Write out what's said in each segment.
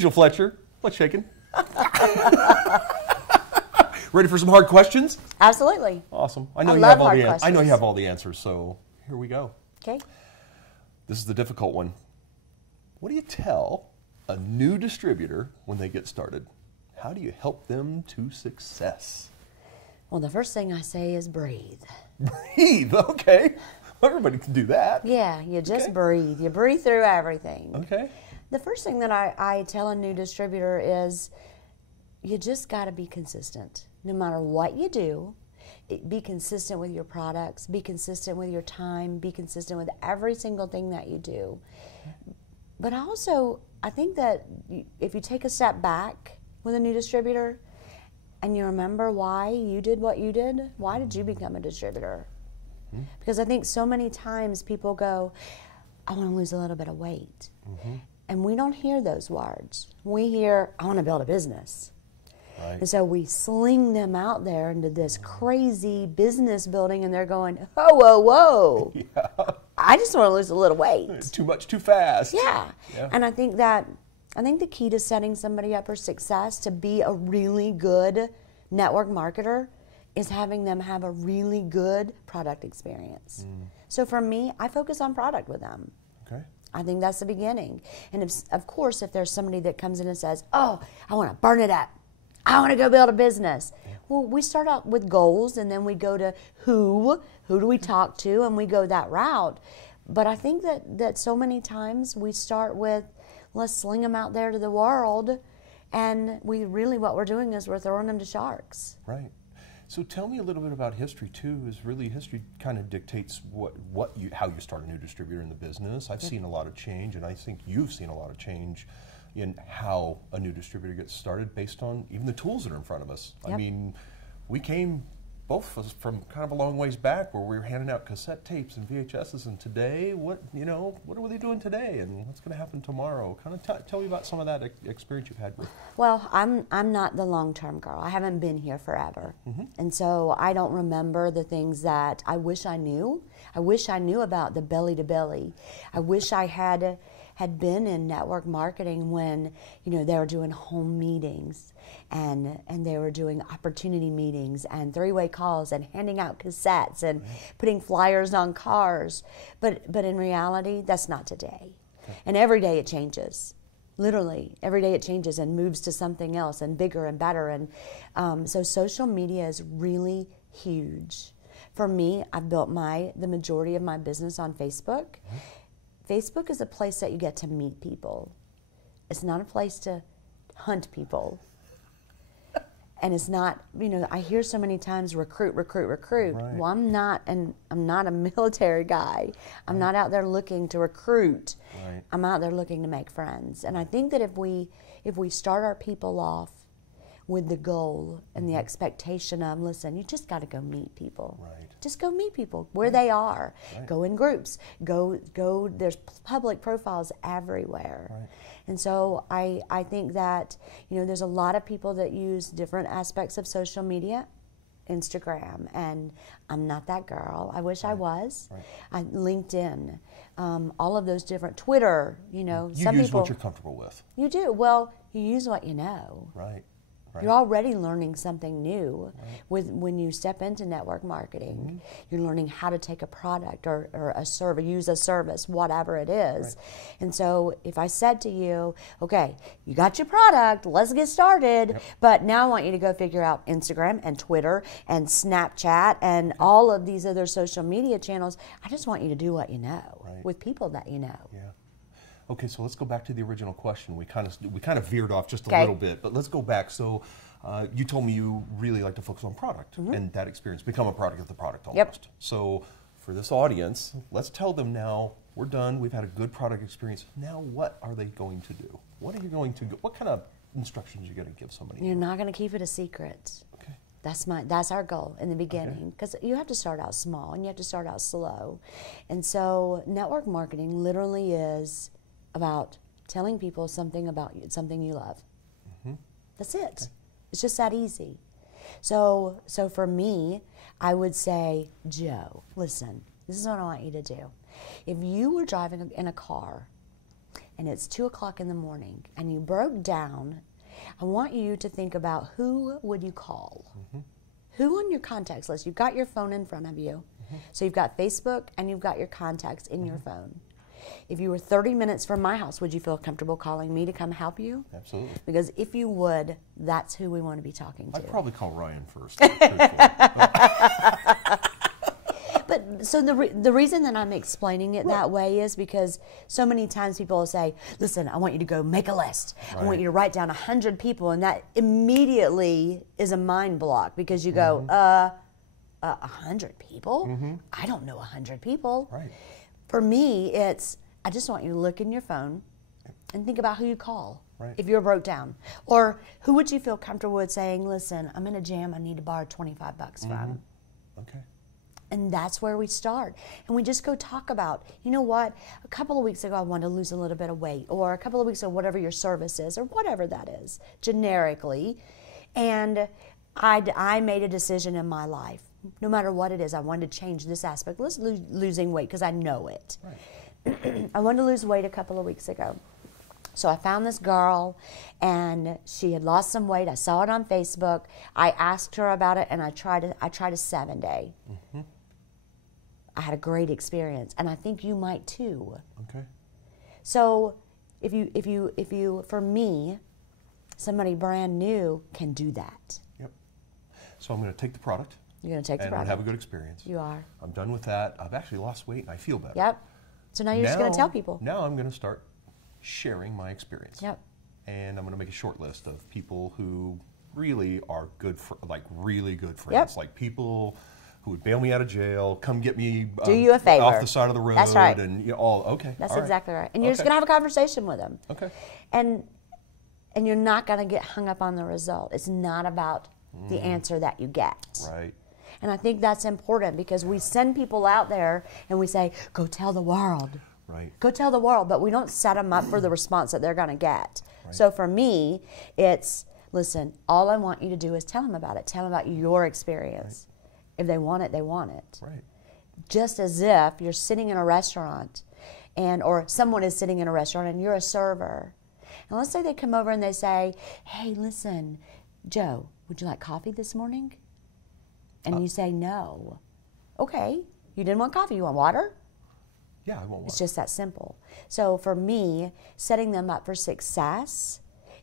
Angel Fletcher, what's shaking? Ready for some hard questions? Absolutely. Awesome. I know you have all the answers, so here we go. Okay. This is the difficult one. What do you tell a new distributor when they get started? How do you help them to success? Well, the first thing I say is breathe. Breathe, okay. Everybody can do that. Yeah, you just breathe. You breathe through everything. Okay. The first thing that I tell a new distributor is you just got to be consistent. No matter what you do, be consistent with your products, be consistent with your time, be consistent with every single thing that you do. But also, I think that if you take a step back with a new distributor and you remember why you did what you did, why did you become a distributor? Because I think so many times people go, I want to lose a little bit of weight. And we don't hear those words. We hear, I want to build a business. Right. And so we sling them out there into this crazy business building, and they're going, oh, whoa, whoa. Yeah. I just want to lose a little weight. Too much, too fast. Yeah. And I think the key to setting somebody up for success to be a really good network marketer is having them have a really good product experience. So for me, I focus on product with them. Okay. I think that's the beginning. And of course, if there's somebody that comes in and says, oh, I want to burn it up, I want to go build a business. Well, we start out with goals, and then we go to who do we talk to, and we go that route. But I think that so many times we start with, let's sling them out there to the world, and what we're doing is we're throwing them to sharks. Right. So tell me a little bit about history too. Is really history kind of dictates how you start a new distributor in the business. I've seen a lot of change, and I think you've seen a lot of change in how a new distributor gets started based on even the tools that are in front of us. I mean, we came both of us from kind of a long ways back where we were handing out cassette tapes and VHSs, and today, what are they doing today, and what's going to happen tomorrow? Kind of tell me about some of that experience you've had with. Well, I'm not the long-term girl. I haven't been here forever, and so I don't remember the things that I wish I knew. I wish I knew about the belly to belly. I wish I had been in network marketing when they were doing home meetings and they were doing opportunity meetings and three-way calls and handing out cassettes and putting flyers on cars. But in reality, that's not today. And every day it changes. Literally, every day it changes and moves to something else and bigger and better. And so social media is really huge. For me, I've built the majority of my business on Facebook. Facebook is a place that you get to meet people. It's not a place to hunt people. And it's not, I hear so many times recruit. Right. Well, I'm not a military guy. I'm not out there looking to recruit. Right. I'm out there looking to make friends. And I think that if we start our people off with the goal and the expectation of, listen, you just got to go meet people. Right. Just go meet people where they are. Right. Go in groups. Go. There's public profiles everywhere. Right. And so I think that, there's a lot of people that use different aspects of social media, Instagram, and I'm not that girl. I wish I was. Right. LinkedIn, all of those different, Twitter, You some use people, what you're comfortable with. You do. Well, you use what you know. Right. Right. You're already learning something new when you step into network marketing. You're learning how to take a product or a service, use a service, whatever it is. Right. And so if I said to you, okay, you got your product, let's get started, but now I want you to go figure out Instagram and Twitter and Snapchat and all of these other social media channels, I just want you to do what you know with people that you know. Yeah. Okay, so let's go back to the original question. We kind of veered off just a little bit, but let's go back. So you told me you really like to focus on product and that experience, become a product of the product almost. Yep. So for this audience, let's tell them now, we're done, we've had a good product experience. Now what are they going to do? What are you going to do? What kind of instructions are you going to give somebody? You're not going to keep it a secret. Okay. That's our goal in the beginning, because you have to start out small and you have to start out slow. And so network marketing literally is about telling people something about you, something you love. That's it. Okay. It's just that easy. So for me, I would say, Joe, listen, this is what I want you to do. If you were driving in a car and it's 2 o'clock in the morning, and you broke down, I want you to think about who would you call? Who on your contacts list? You've got your phone in front of you. So you've got Facebook and you've got your contacts in your phone. If you were 30 minutes from my house, would you feel comfortable calling me to come help you? Absolutely. Because if you would, that's who we want to be talking to. I'd probably call Ryan first. But so the reason that I'm explaining it that way is because so many times people will say, listen, I want you to go make a list. I want you to write down 100 people. And that immediately is a mind block because you go, 100 people? I don't know 100 people. Right. For me, it's, I just want you to look in your phone and think about who you call if you're broke down. Or who would you feel comfortable with saying, listen, I'm in a jam, I need to borrow $25 from. Okay. And that's where we start. And we just go talk about, you know what, a couple of weeks ago I wanted to lose a little bit of weight, or a couple of weeks ago, whatever your service is, or whatever that is, generically. And I made a decision in my life, no matter what it is, I wanted to change this aspect. Let's losing weight, because I know it. Right. I wanted to lose weight a couple of weeks ago. So I found this girl, and she had lost some weight. I saw it on Facebook. I asked her about it, and I tried a 7-day. I had a great experience, and I think you might too. Okay. So if you, for me, somebody brand new can do that. Yep. So I'm going to take the product. You're going to take the and product. have a good experience. You are. I'm done with that. I've actually lost weight, and I feel better. Yep. So now you're just going to tell people. Now I'm going to start sharing my experience. Yep. And I'm going to make a short list of people who really are good, really good friends. Yep. Like people who would bail me out of jail, come get me do you a favor off the side of the road. That's right. And all okay. That's all exactly right. And you're just going to have a conversation with them. Okay. And you're not going to get hung up on the result. It's not about the answer that you get. Right. And I think that's important because we send people out there and we say, go tell the world. Right. Go tell the world, but we don't set them up for the response that they're going to get. Right. So for me, it's, listen, all I want you to do is tell them about it. Tell them about your experience. Right. If they want it, they want it. Right. Just as if you're sitting in a restaurant or someone is sitting in a restaurant and you're a server. And let's say they come over and they say, hey, listen, Joe, would you like coffee this morning? And you say no. Okay, you didn't want coffee, you want water? Yeah, I want water. It's just that simple. So for me, setting them up for success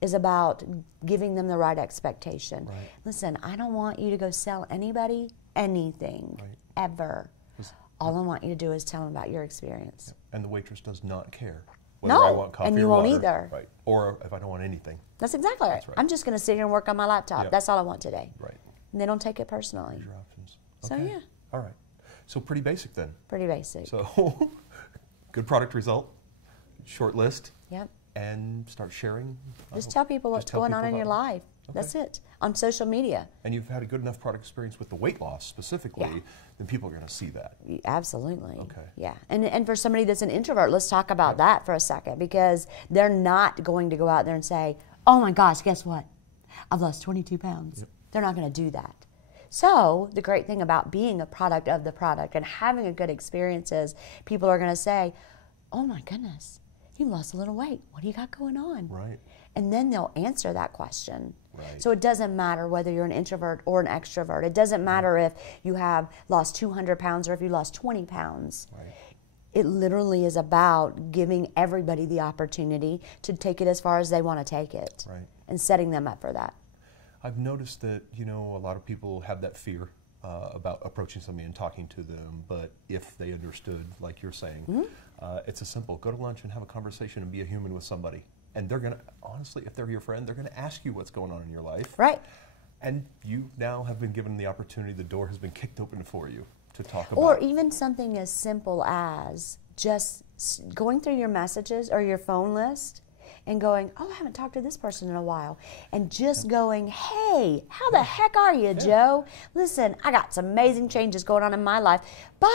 is about giving them the right expectation. Right. Listen, I don't want you to go sell anybody anything, ever. All I want you to do is tell them about your experience. Yep. And the waitress does not care whether No, I want coffee and you or won't water. either. Right. Or if I don't want anything. That's exactly right. That's right. I'm just going to sit here and work on my laptop. Yep. That's all I want today. Right. And they don't take it personally. Here's your options. So Okay. yeah. All right. So pretty basic then. Pretty basic. So good product result, short list, Yep. and start sharing. Just tell people what's going on in your life. Okay. That's it. On social media. And you've had a good enough product experience with the weight loss specifically, then people are going to see that. Absolutely. Okay. Yeah. And for somebody that's an introvert, let's talk about that for a second, because they're not going to go out there and say, oh my gosh, guess what? I've lost 22 pounds. Yep. They're not going to do that. So the great thing about being a product of the product and having a good experience is people are going to say, oh my goodness, you lost a little weight. What do you got going on? Right. And then they'll answer that question. Right. So it doesn't matter whether you're an introvert or an extrovert. It doesn't matter if you have lost 200 pounds or if you lost 20 pounds. Right. It literally is about giving everybody the opportunity to take it as far as they want to take it. Right. And setting them up for that. I've noticed that, a lot of people have that fear about approaching somebody and talking to them, but if they understood, like you're saying, it's a simple, go to lunch and have a conversation and be a human with somebody. And they're going to, honestly, if they're your friend, they're going to ask you what's going on in your life. Right. And you now have been given the opportunity, the door has been kicked open for you to talk about. Or even something as simple as just going through your messages or your phone list and going, oh, I haven't talked to this person in a while. And just going, hey, how the heck are you, Joe? Listen, I got some amazing changes going on in my life, but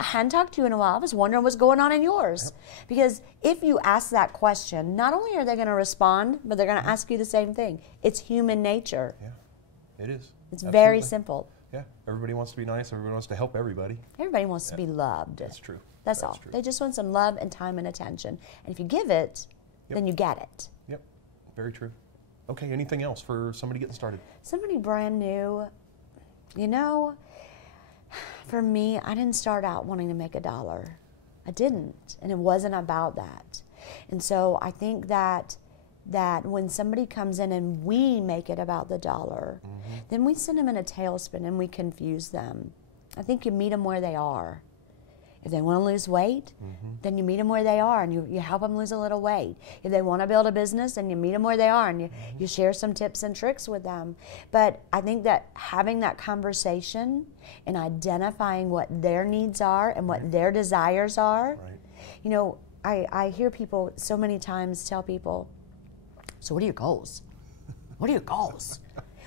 I hadn't talked to you in a while. I was wondering what's going on in yours. Because if you ask that question, not only are they going to respond, but they're going to ask you the same thing. It's human nature. Yeah, it is. It's Absolutely. very simple. Yeah, everybody wants to be nice. Everybody wants to help everybody. Everybody wants to be loved. That's true. That's all. True. They just want some love and time and attention. And if you give it, then you get it. Yep, very true. Okay, anything else for somebody getting started? Somebody brand new, you know, for me, I didn't start out wanting to make $1. I didn't, and it wasn't about that. And so I think that when somebody comes in and we make it about the dollar, then we send them in a tailspin and we confuse them. I think you meet them where they are. If they want to lose weight, then you meet them where they are and you help them lose a little weight. If they want to build a business, then you meet them where they are and you share some tips and tricks with them. But I think that having that conversation and identifying what their needs are and what their desires are, you know, I hear people so many times tell people, so what are your goals? What are your goals?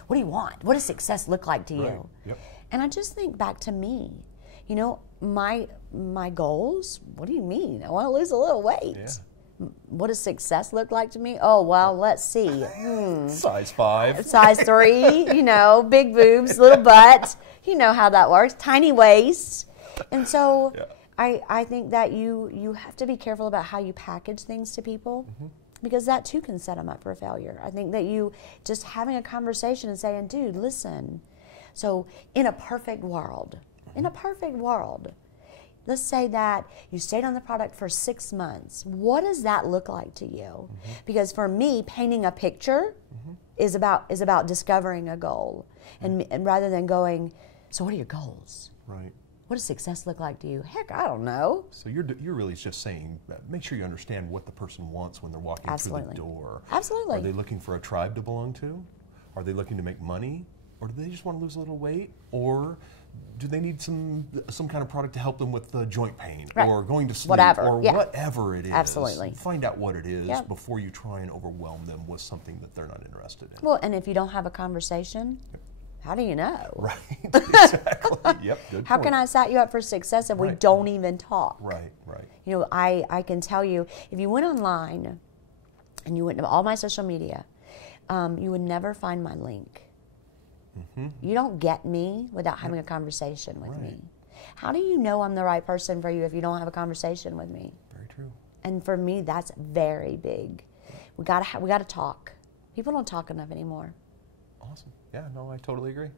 What do you want? What does success look like to you? Yep. And I just think back to me. You know, my goals, what do you mean? I want to lose a little weight. Yeah. What does success look like to me? Oh, well, let's see. Size 5. Size 3, you know, big boobs, little butt. You know how that works. Tiny waist. And so I think that you have to be careful about how you package things to people. Because that too can set them up for failure. I think that you just having a conversation and saying, dude, listen. So in a perfect world, let's say that you stayed on the product for 6 months. What does that look like to you? Because for me, painting a picture is about discovering a goal, and rather than going, so what are your goals? Right. What does success look like to you? Heck, I don't know. So you're really just saying, make sure you understand what the person wants when they're walking through the door. Absolutely. Are they looking for a tribe to belong to? Are they looking to make money? Or do they just want to lose a little weight? Or do they need some kind of product to help them with joint pain or going to sleep or whatever it is? Absolutely. Find out what it is before you try and overwhelm them with something that they're not interested in. Well, and if you don't have a conversation, how do you know? Right, exactly. Yep, good How point. can I set you up for success if we don't even talk? Right, right. You know, I can tell you, if you went online and you went to all my social media, you would never find my link. You don't get me without having a conversation with me. How do you know I'm the right person for you if you don't have a conversation with me? Very true. And for me, that's very big. We gotta talk. People don't talk enough anymore. Awesome. Yeah, no, I totally agree.